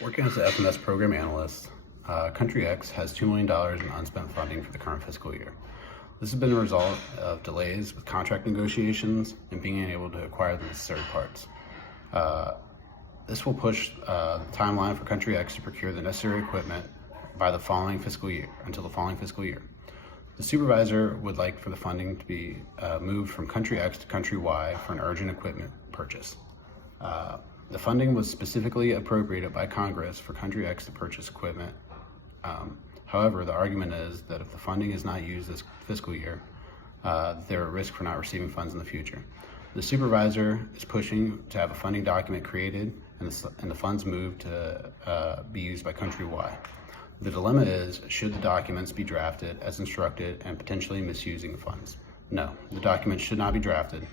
Working as an FMS program analyst, Country X has $2 million in unspent funding for the current fiscal year. This has been a result of delays with contract negotiations and being unable to acquire the necessary parts. This will push the timeline for Country X to procure the necessary equipment by the following fiscal year, until the following fiscal year. The supervisor would like for the funding to be moved from Country X to Country Y for an urgent equipment purchase. The funding was specifically appropriated by Congress for Country X to purchase equipment. However, the argument is that if the funding is not used this fiscal year, there are risks for not receiving funds in the future. The supervisor is pushing to have a funding document created and the funds moved to be used by Country Y. The dilemma is, should the documents be drafted as instructed and potentially misusing the funds? No, the document should not be drafted,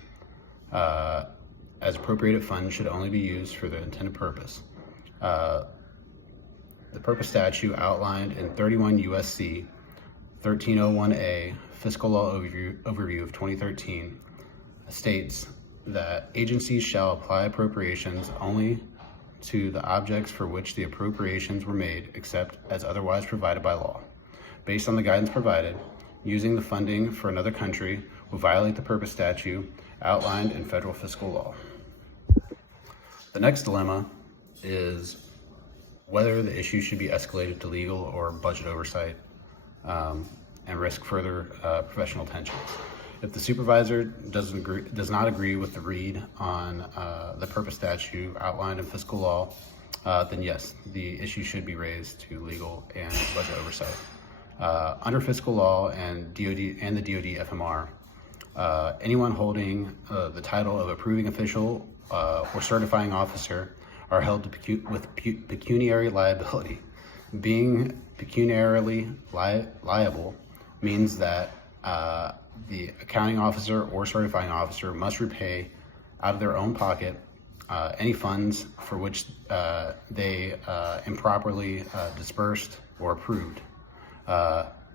as appropriated funds should only be used for the intended purpose. The purpose statute outlined in 31 U.S.C. 1301A, Fiscal Law Overview of 2013, states that agencies shall apply appropriations only to the objects for which the appropriations were made, except as otherwise provided by law. Based on the guidance provided, using the funding for another country will violate the purpose statute outlined in federal fiscal law. The next dilemma is whether the issue should be escalated to legal or budget oversight and risk further professional tensions. If the supervisor does not agree with the read on the purpose statute outlined in fiscal law, then yes, the issue should be raised to legal and budget oversight. Under fiscal law and the DoD FMR, anyone holding the title of approving official or certifying officer are held with pecuniary liability. Being pecuniarily liable means that the accounting officer or certifying officer must repay out of their own pocket any funds for which they improperly dispersed or approved.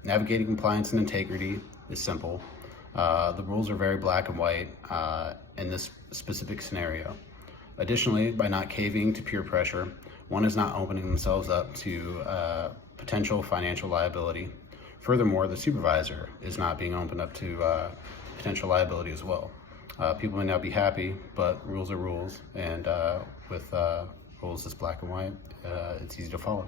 Navigating compliance and integrity is simple. The rules are very black and white in this specific scenario. Additionally, by not caving to peer pressure, one is not opening themselves up to potential financial liability. Furthermore, the supervisor is not being opened up to potential liability as well. People may not be happy, but rules are rules, and with rules this black and white, it's easy to follow.